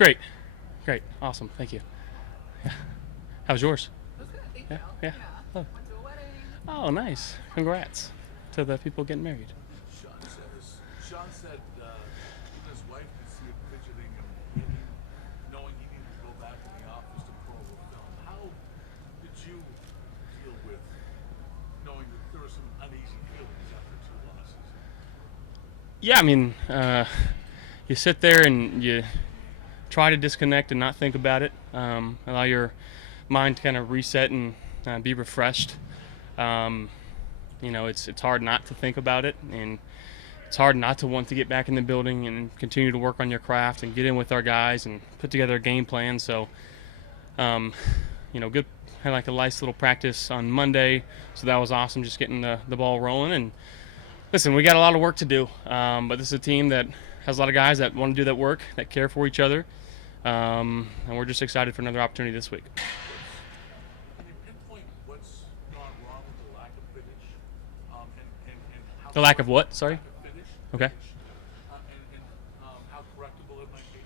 great. Great. Awesome. Thank you. Yeah. How was yours? It was good. Thank Yeah. you. Yeah. Oh. Went to a wedding. Oh, nice. Congrats to the people getting married. Sean said even his wife could see it fidgeting him, knowing he needed to go back in the office to pull over film. How did you deal with knowing that there were some uneasy feelings after 2 losses? Yeah, I mean, you sit there and you try to disconnect and not think about it. Allow your mind to kind of reset and be refreshed. It's hard not to think about it, and it's hard not to want to get back in the building and continue to work on your craft and get in with our guys and put together a game plan. So, good, had like a nice little practice on Monday, so that was awesome, just getting the ball rolling. And listen, we got a lot of work to do, but this is a team that has a lot of guys that want to do that work, that care for each other, and we're just excited for another opportunity this week. Can you pinpoint what's gone wrong with the lack of finish? And how The lack of what? Sorry? lack of finish? Okay. And how correctable it might be?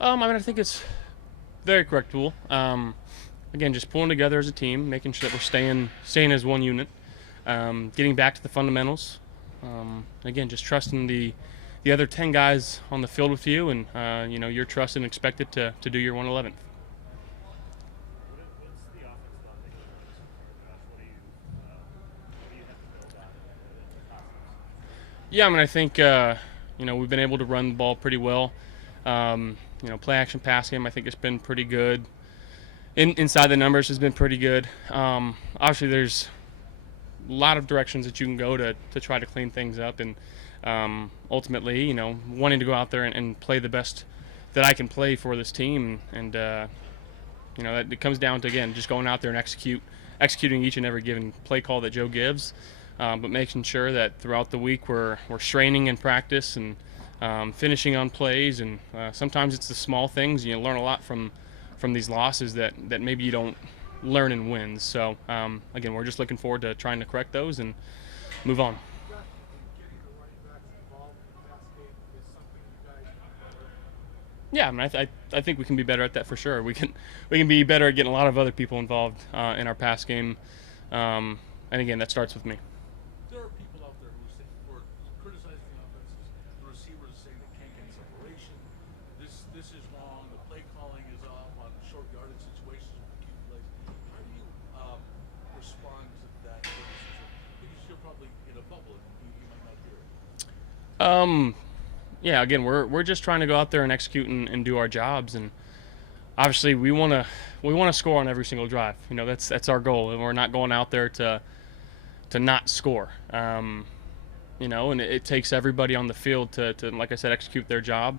I think it's very correctable. Again, just pulling together as a team, making sure that we're staying as one unit, getting back to the fundamentals. Again, just trusting the other 10 guys on the field with you, and you're trusted and expected to do your 111th. What's the offense not making so far, Josh? What do you have to build on in the process? Yeah, I mean, I think we've been able to run the ball pretty well. Play action pass game, I think it's been pretty good. Inside the numbers has been pretty good. Obviously, there's a lot of directions that you can go to try to clean things up, and ultimately, wanting to go out there and play the best that I can play for this team, and that it comes down to, again, just going out there and executing each and every given play call that Joe gives, but making sure that throughout the week we're straining in practice and finishing on plays, and sometimes it's the small things. You learn a lot from these losses that maybe you don't learn in wins. So again, we're just looking forward to trying to correct those and move on. Yeah, I mean, I think we can be better at that for sure. We can be better at getting a lot of other people involved in our pass game, and again, that starts with me. There are people out there who are criticizing the offenses. The receivers are saying they can't get separation. This is wrong. The play calling is off on short yardage situations with key plays. How do you respond to that criticism? Because you're probably in a bubble and you might not hear it. Yeah, again, we're just trying to go out there and execute and do our jobs, and obviously we want to score on every single drive. That's our goal, and we're not going out there to not score. And it takes everybody on the field to like I said, execute their job.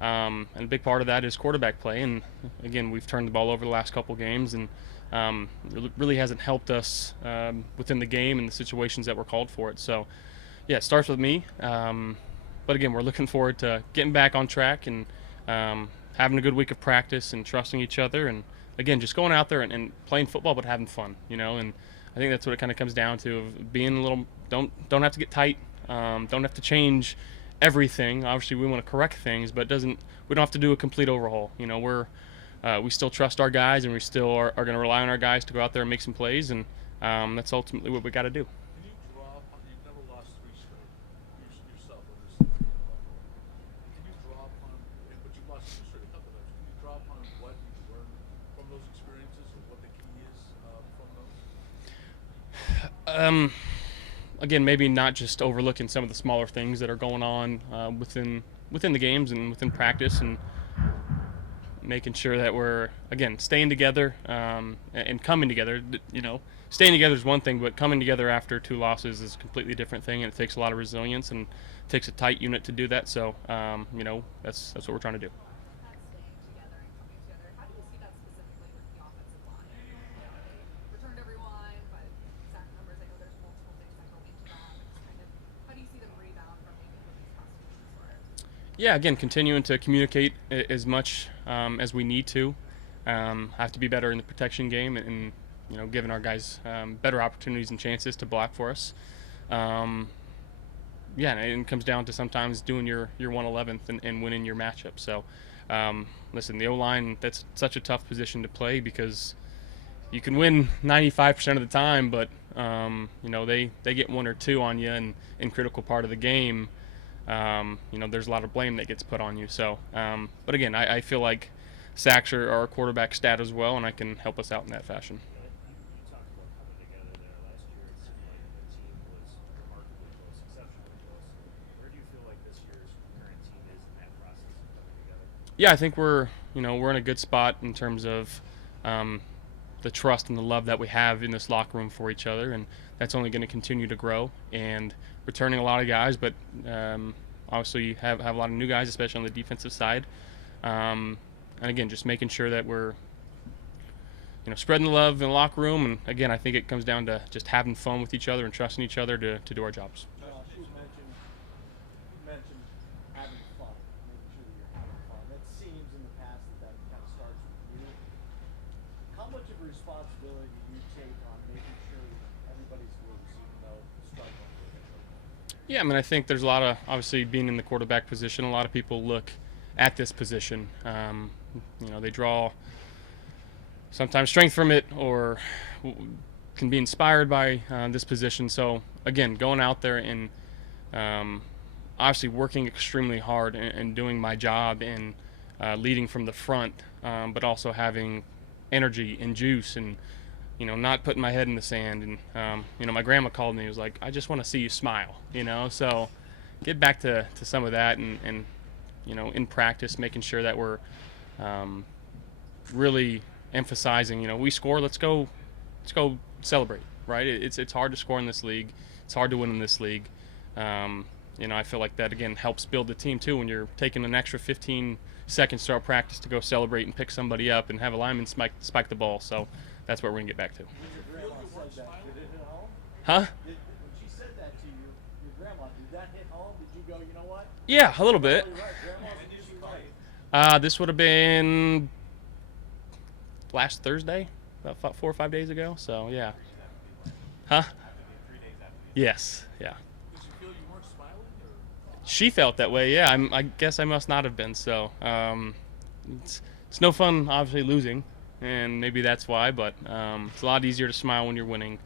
And a big part of that is quarterback play. And again, we've turned the ball over the last couple games, and it really hasn't helped us within the game and the situations that were called for it. So, yeah, it starts with me. But again, we're looking forward to getting back on track and having a good week of practice and trusting each other. And again, just going out there and playing football, but having fun. And I think that's what it kind of comes down to, of being a little don't have to get tight, don't have to change everything. Obviously, we want to correct things, but we don't have to do a complete overhaul. We still trust our guys, and we still are going to rely on our guys to go out there and make some plays, and that's ultimately what we got to do. Can you draw upon, you've never lost 3 straight yourself on this level. Can you draw upon, but you've lost 2 straight a couple of times. Can you draw upon what you've learned from those experiences, or what the key is from those? Again, maybe not just overlooking some of the smaller things that are going on within the games and within practice, and making sure that we're, again, staying together and coming together. Staying together is one thing, but coming together after 2 losses is a completely different thing, and it takes a lot of resilience and it takes a tight unit to do that. So, that's what we're trying to do. That staying together and coming together. How do you see that specifically with the offensive line? They returned everyone, but exact numbers, I know there's multiple things that go into that. But just how do you see them rebound from maybe what these past 2 weeks were? Yeah, again, continuing to communicate as much as we need to. Have to be better in the protection game, and giving our guys better opportunities and chances to block for us. And it comes down to sometimes doing your 111th and winning your matchup. So Listen, the O-line, that's such a tough position to play because you can win 95% of the time, but they get one or two on you in critical part of the game. There's a lot of blame that gets put on you. So, but again, I feel like sacks are a quarterback stat as well, and I can help us out in that fashion. You talked about coming together there last year. It seemed like the team was remarkably close, exceptionally close. Where do you feel like this year's current team is in that process of coming together? Yeah, I think we're in a good spot in terms of the trust and the love that we have in this locker room for each other, and that's only going to continue to grow. And returning a lot of guys, but obviously you have a lot of new guys, especially on the defensive side. And again, just making sure that we're spreading the love in the locker room. And again, I think it comes down to just having fun with each other and trusting each other to do our jobs. Josh, you mentioned having fun, making sure that you're having fun. That seems in the past that kind of starts with you. How much of a responsibility do you take on making sure that everybody's loose, even though struggling with it? Yeah, I mean, I think there's a lot of, obviously, being in the quarterback position, a lot of people look at this position. They draw sometimes strength from it or can be inspired by this position. So, again, going out there and obviously working extremely hard and doing my job and leading from the front, but also having energy and juice and not putting my head in the sand. And my grandma called me and was like, I just want to see you smile, so get back to some of that and in practice, making sure that we're really emphasizing, we score, let's go celebrate, right? It's hard to score in this league. It's hard to win in this league. I feel like that, again, helps build the team too when you're taking an extra 15 seconds to our practice to go celebrate and pick somebody up and have a lineman spike the ball. So that's what we're going to get back to. When your grandma said that, did it hit home? Huh? When she said that to you, your grandma, did that hit home? Did you go, you know what? Yeah, a little bit. Oh, you're right. Grandma's usually right. This would have been last Thursday, about 4 or 5 days ago. So, yeah. Huh? 3 days after Yes, yeah. Did you feel you weren't smiling, or? She felt that way, yeah. I guess I must not have been. So, it's no fun, obviously, losing, and maybe that's why. But it's a lot easier to smile when you're winning.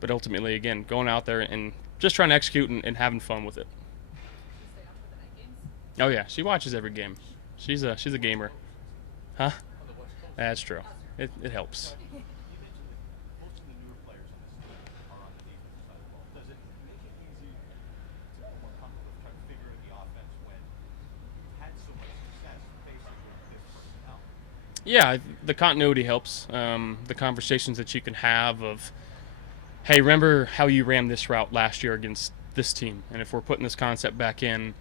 But ultimately, again, going out there and just trying to execute and having fun with it. You stay up for the night games? Oh yeah, she watches every game. She's a gamer. Huh? On the West Coast? That's true. It helps. You mentioned that most of the newer players on this team are on the defensive side of the ball. Does it make it easy to feel more comfortable trying to figure out the offense when you've had so much success facing this personnel? Yeah, the continuity helps. The conversations that you can have of, hey, remember how you ran this route last year against this team, and if we're putting this concept back in,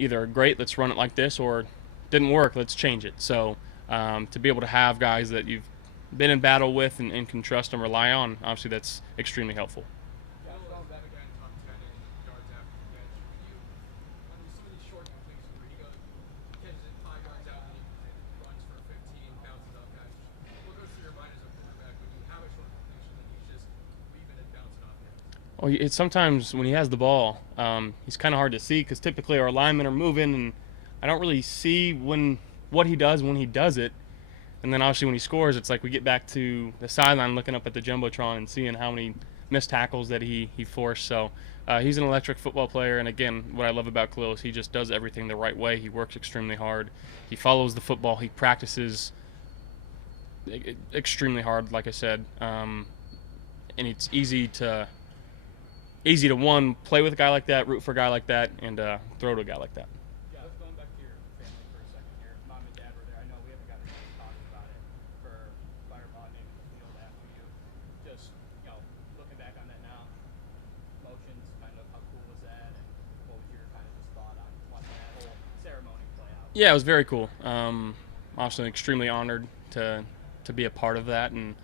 either great, let's run it like this, or didn't work, let's change it. So to be able to have guys that you've been in battle with and can trust and rely on, obviously that's extremely helpful. That again, top 10 in yards after the catch. When you see these short completions where he catches it 5 yards out and he runs for 15, bounces up catch, what goes through your mind as a quarterback when you have a short completion and he's just leaving it bouncing off guys? Well, it's sometimes when he has the ball, he's kind of hard to see because typically our linemen are moving, and I don't really see what he does when he does it. And then obviously when he scores, it's like we get back to the sideline looking up at the Jumbotron and seeing how many missed tackles that he forced. So he's an electric football player, and again, what I love about Khalil is he just does everything the right way. He works extremely hard. He follows the football. He practices extremely hard, like I said. And it's easy to one, play with a guy like that, root for a guy like that, and throw to a guy like that. Yeah, going back to your family for a second here. Mom and Dad were there. I know we haven't got a chance to talk about it for fire bonding in the field after you. Just, looking back on that now, emotions, kind of how cool was that, and what was your kind of just thought on watching that whole ceremony play out? Yeah, it was very cool. Also extremely honored to be a part of that and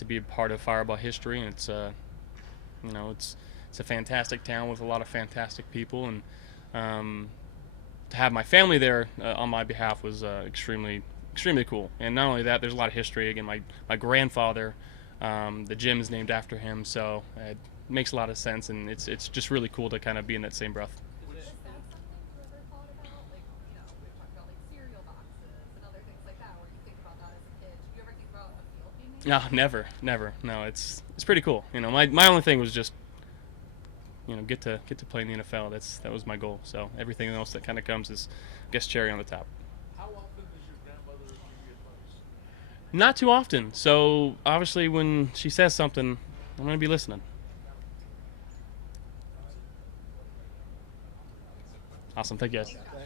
to be a part of Fireball history. And it's it's a fantastic town with a lot of fantastic people, and to have my family there on my behalf was extremely cool. And not only that, there's a lot of history. Again, my grandfather, the gym is named after him, so it makes a lot of sense, and it's just really cool to kind of be in that same breath. Is that something you ever thought about? Like, we've talked about like cereal boxes No, never. No, it's pretty cool. You know, my only thing was just, you know, get to play in the NFL. That was my goal. So everything else that kind of comes is, I guess, cherry on the top. How often does your grandmother give you advice? Not too often. So obviously, when she says something, I'm gonna be listening. Awesome. Thank you guys. Thank you.